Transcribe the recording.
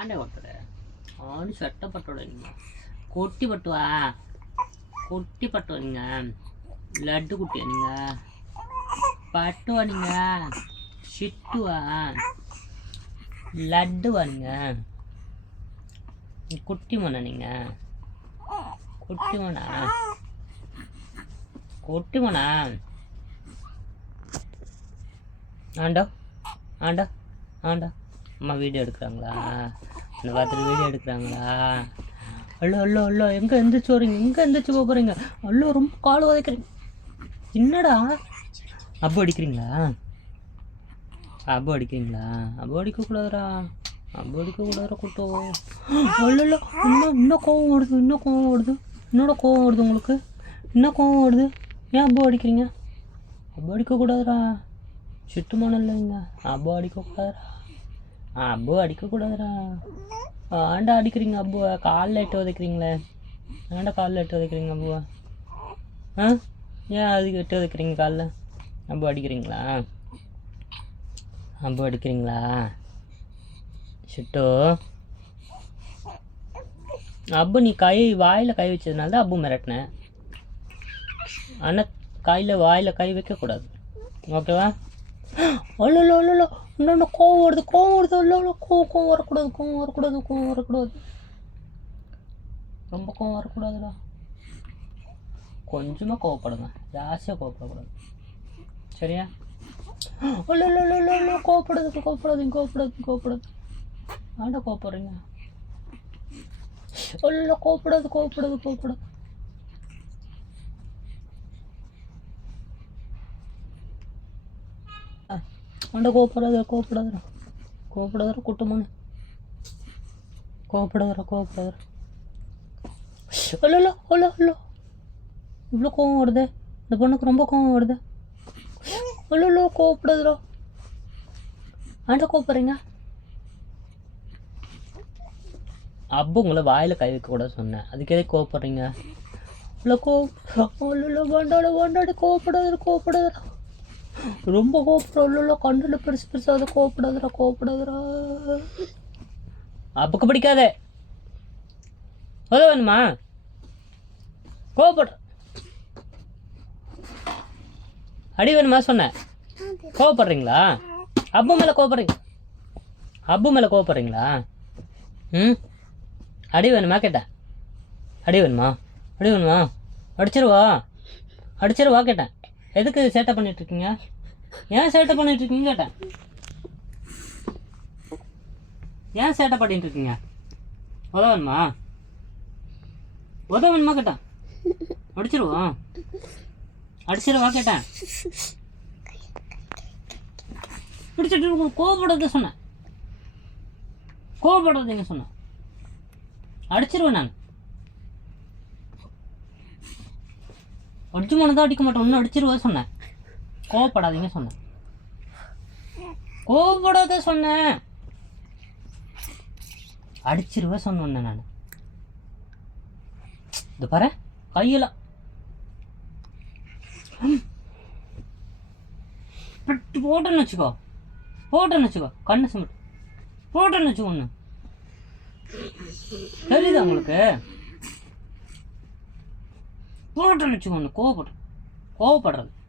ஆண்டே ஒருத்தர் ஆணி சட்டை பட்டோட நீங்கள் கொட்டி பட்டுவா கொட்டி பட்டுவா நீங்கள் லட்டு குட்டியா நீங்கள் பட்டுவா நீங்கள் சிட்டுவா லட்டுவா நீங்கள் குட்டி மண்ணா நீங்கள் குட்டி மண்ணா குட்டி மண்ணா ஆண்டா ஆண்டா ஆண்டா அம்மா வீடியோ எடுக்கிறாங்களா அந்த பார்த்துட்டு வீடியோ எடுக்கிறாங்களா அல்லோ அல்லோ அல்லோ எங்கே எந்திரிச்சு வரீங்க எங்கே எந்திரிச்சு போகிறீங்க அல்லோ ரொம்ப கால் உதைக்கிறீங்க என்னடா அப்போ அடிக்கிறீங்களா அப்போ அடிக்கிறீங்களா அப்போ அடிக்கக்கூடாதுரா அப்போ அடிக்கக்கூடாதுரா கூட்டோ அல்லோ இல்லை இன்னும் கோவம் வருது இன்னும் கோவம் வருது என்னோட கோவம் வருது உங்களுக்கு என்ன கோவம் வருது ஏன் அப்போ அடிக்கிறீங்க அப்போ அடிக்கக்கூடாதுரா சுத்தமான இல்லைங்க அப்போ அடிக்கக்கூடாதுரா அப்போ அடிக்கக்கூடாதுரா ஆண்டா அடிக்கிறீங்க அப்புவா காலில் எட்டு உதைக்கிறீங்களே ஆண்டா காலில் எட்டு உதைக்கிறீங்க அப்புவா ஆ ஏன் அதுக்கு எட்டு உதைக்கிறீங்க காலில் அப்போ அடிக்கிறீங்களா அப்போ அடிக்கிறீங்களா சுட்டோ அப்பு நீ வாயில் கை வச்சதுனால தான் அப்பு மிரட்டினேன் ஆனால் வாயில் கை வைக்கக்கூடாது ஓகேவா அவ்வளோ அவ்வளோ இன்னொன்று கோவம் வருது அவ்வளோ கோவம் வரக்கூடாது ரொம்ப கோவம் வரக்கூடாதுடா கொஞ்சமாக கோவப்படுங்க ஜாஸ்தியாக கோவப்படக்கூடாது சரியா அவ்வளோ கோவப்படாதீங்க ஆண்டா கோவப்படுறீங்க அவ்வளோ கோவப்படாது ஆண்டா கோவப்படாதரா குட்டமான கோவப்படாதரா அல்ல இவ்வளோ கோவம் வருது இந்த பொண்ணுக்கு ரொம்ப கோவம் வருது அல்ல கோவப்படாதரா ஆண்டா கோவப்படுறீங்க அப்போ உங்களை வாயில் கை வைக்கக்கூடாது சொன்னேன் அதுக்கு எதுக்கு கோவப்படுறீங்க இவ்வளோ வேண்டாடி கோவப்படாதரா ரொம்ப கோவப்படுற கண்ணில் பெருசாக கோவப்படாதரா அப்பக்கு பிடிக்காதே வேணுமா கோவப்படுற அடி வேணுமா சொன்னேன் கோவப்படுறீங்களா அப்பு மேலே கோவப்படுறீங்களா ம் அடி வேணுமா கேட்டேன் அடி வேணுமா அடிச்சிருவா கேட்டேன் எதுக்கு சேட்டை பண்ணிகிட்ருக்கீங்க ஏன் சேட்டை பண்ணிகிட்ருக்கீங்க கேட்டேன் ஏன் சேட்டை பண்ணிகிட்ருக்கீங்க உதவணுமா கேட்டேன் அடிச்சிருவா கேட்டேன் பிடிச்சிட்டு கோவப்படாதீங்க சொன்னேன் அடிச்சிருவேன் நான் அடிச்சு தான் அடிக்க மாட்டேன் ஒன்றும் அடிச்சிருவா சொன்னேன் கோவப்படாதீங்க சொன்னேன் அடிச்சிருவா சொன்னேன் நான் இது பாரு கையில் போட்டேன்னு வச்சுக்கோ கண்ணு சிமிட்டு போட்டேன்னு வச்சுக்கோ ஒன்று தெரியுதா உங்களுக்கு போட்டேன்னு வச்சுக்கோ ஒன்று கோவப்படுறது